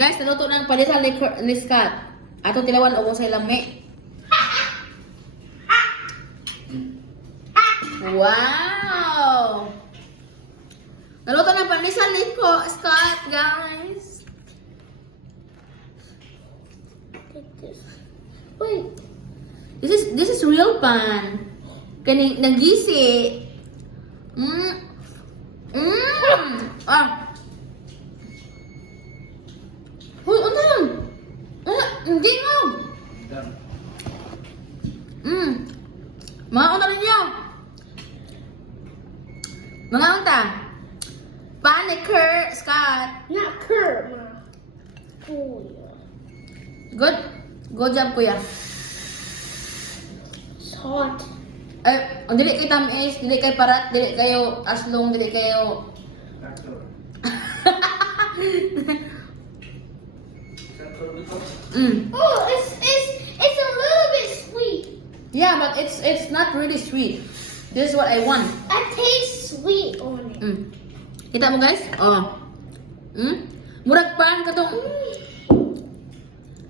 Guys, naluto ng pandesal ni Scott. Ato tilawan o sa lami. Wow! Naluto ng pandesal ni Scott, guys. Take this. Wait. This is real pan. Kaning nagisi. Ah. Hoy, ano lang? Hindi mo. Mga unta ninyo. Mga unta. Panicker, Scott. Not curd, ma. Oh, yeah. Good. Good job, kuya. It's hot. Ay, ang dili kay tamis, dili kay parat, dili kayo aslong, dili kayo... Oh, it's a little bit sweet. Yeah, but it's not really sweet. This is what I want. I taste sweet on it. Kita mo guys? Oh. Murag pan katong...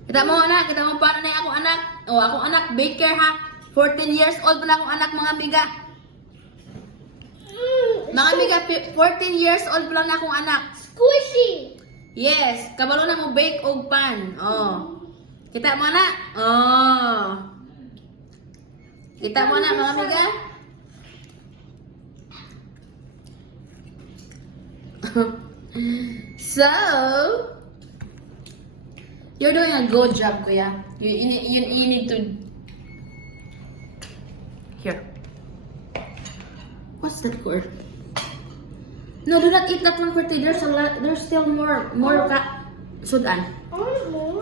Kita mo anak, kita mo pan na akong anak. Oh, akong anak baker ha. 14 years old pa na akong anak mga amiga. Mga amiga, 14 years old pa lang na akong anak. Squishy. Yes, kabalo na mo bake og pan. Oh. Kita mo na? Oh. Kita mo na mga amiga? So, you're doing a good job, kuya. You need to... Here. What's that word? No, do not eat that one for tea. There's a lot. There's still more sudan. I don't know.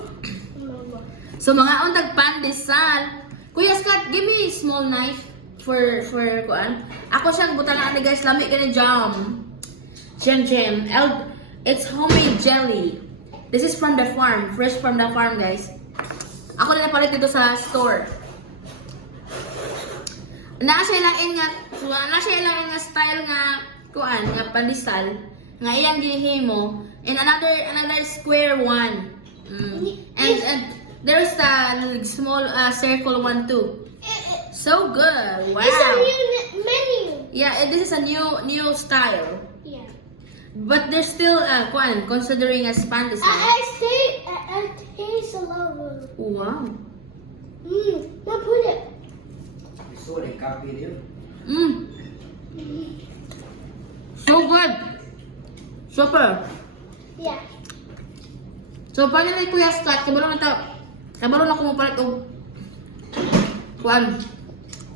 So mga untag pandesal. Kuya Scott, give me a small knife for kuan. Ako siyang butalaan ni guys, lami ka na jam. Jam. It's homemade jelly. This is from the farm, fresh from the farm, guys. Ako na napalit dito sa store. Nasa ilang nga style nga kuan nga pandesal nga iyang gihimo and another square one. And there's a small circle one too. So good. Wow. It's a new menu. Yeah, this is a new style. Yeah. But there's still kuan considering as pandesal. I taste a lot of it. Wow. Now put it. So they copied you. So good. Super. Yeah. So finally Kuya Scott, kabalo na ko mo palit og kuan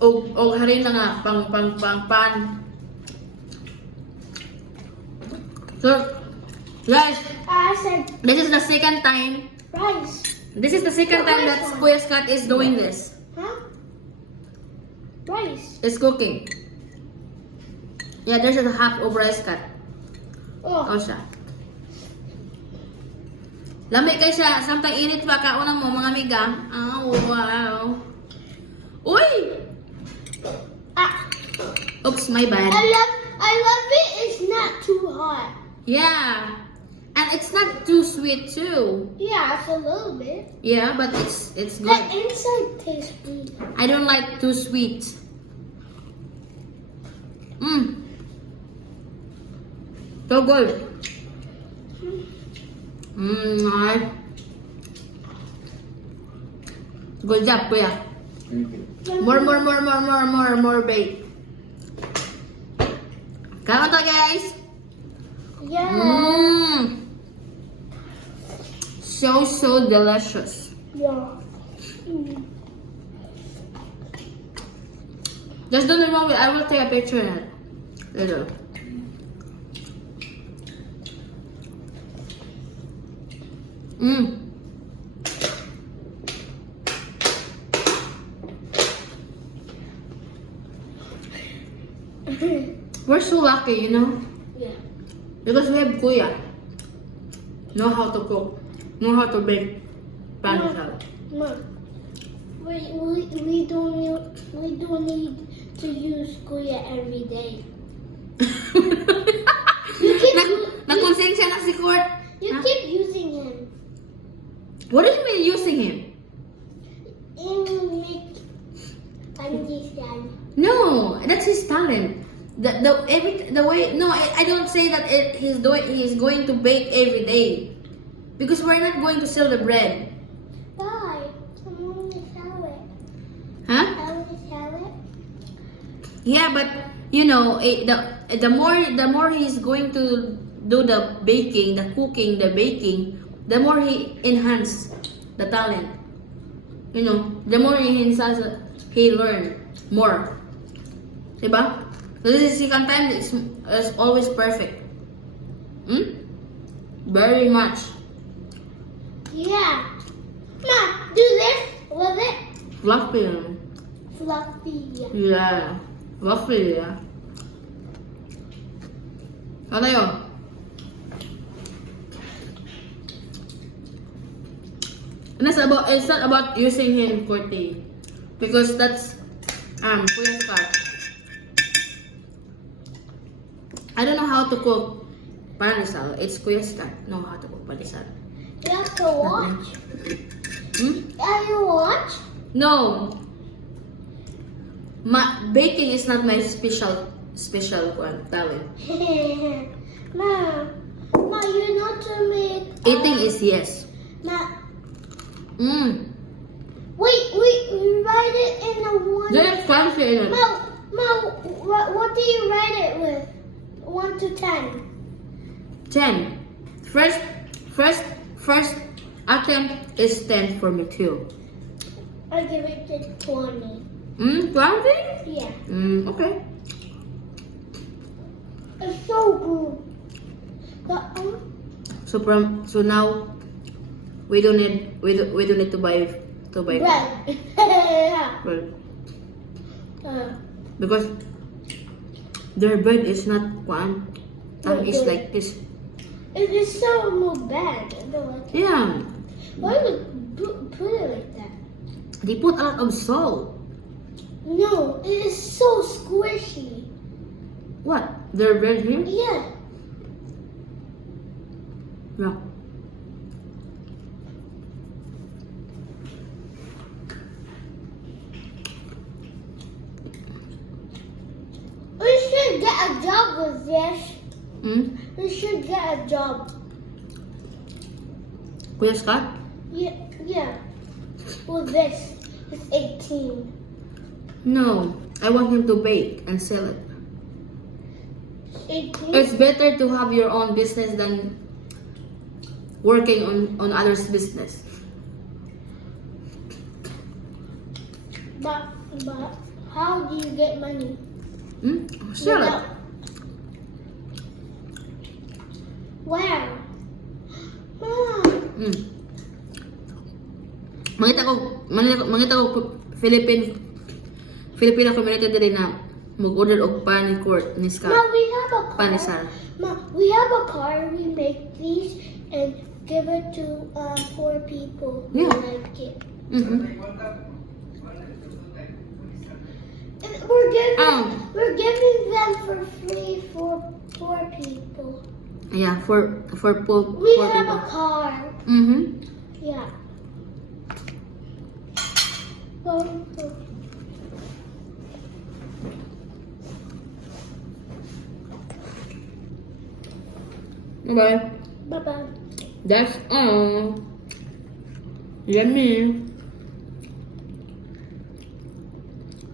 og harina nga pang pan. So guys, I said this is the second time. rice. This is the second time that Kuya Scott is doing this. Huh? Rice. Is cooking. Yeah, there's a half of rice cut. Oh. O siya. Lami kay siya. Samtang init pa kaunang mo mga amiga. Oh, wow. Uy! Oops, my bad. I love it. It's not too hot. Yeah. And it's not too sweet too. Yeah, it's a little bit. Yeah, but it's The good. inside tastes sweet. I don't like too sweet. So good. Nice. Good job, kuya. More bake. Kaon to, guys. Yeah. So delicious. Yeah. Just don't remove it. I will take a picture of it later. We're so lucky, you know? Yeah. Because we have kuya. Know how to cook. Know how to bake pandesal. Mom, we don't need to use kuya every day. You keep Nakonsensya na si Court. you keep using him. What do you mean using him? In make understand. No, that's his talent. The way no, I don't say that he's going to bake every day, because we're not going to sell the bread, Why? I'm going to sell it. huh? I want to sell it. Yeah, but you know, the more he's going to do the baking, the cooking, the baking, the more he enhance the talent. You know, the more he enhance, he learn more. Diba? So this is second time it's always perfect. Very much. Yeah. Ma, do this with it. Fluffy. Fluffy. Yeah. Fluffy, yeah. Ano yun? And it's not about using him for tea. Because that's Kuya Scott. I don't know how to cook pandesal. It's Kuya Scott know how to cook pandesal. You have to watch. Have you watch? No. Baking is not my special talent. Ma, you're not to make. Eating is yes. Ma, Wait. you write it in a one. There's fancy in it. Ma, what do you write it with? 1 to 10. 10. First attempt is 10 for me too. I give it to 20. 20? Yeah. Okay. It's so good. But, So now we don't need to buy bread. Yeah. bread. Because their bread is not one. It's like this. It is so not bad. I don't like it. Yeah. Why would put it like that? They put a lot of salt. No, it is so squishy. What? Their bread here? Yeah. Yeah. We should get a job with this. We should get a job. Kuya Scott? Yeah. With this. It's 18. No. I want him to bake and sell it. 18? It's better to have your own business than working on others' business. But how do you get money? Sell it. Without- Where? Mom. Mangita ko Filipino community diri na mag-order og pan court ni Scott. Mom, we have a car. Panisal. Mom, we have a car. We make these and give it to poor people who Yeah. like it. Mhm. And Um. we're giving them for free for poor people. Yeah, for poor We poor have people. a car. Mhm. Yeah. Well, Bye-bye. bye-bye. That's all. Yummy.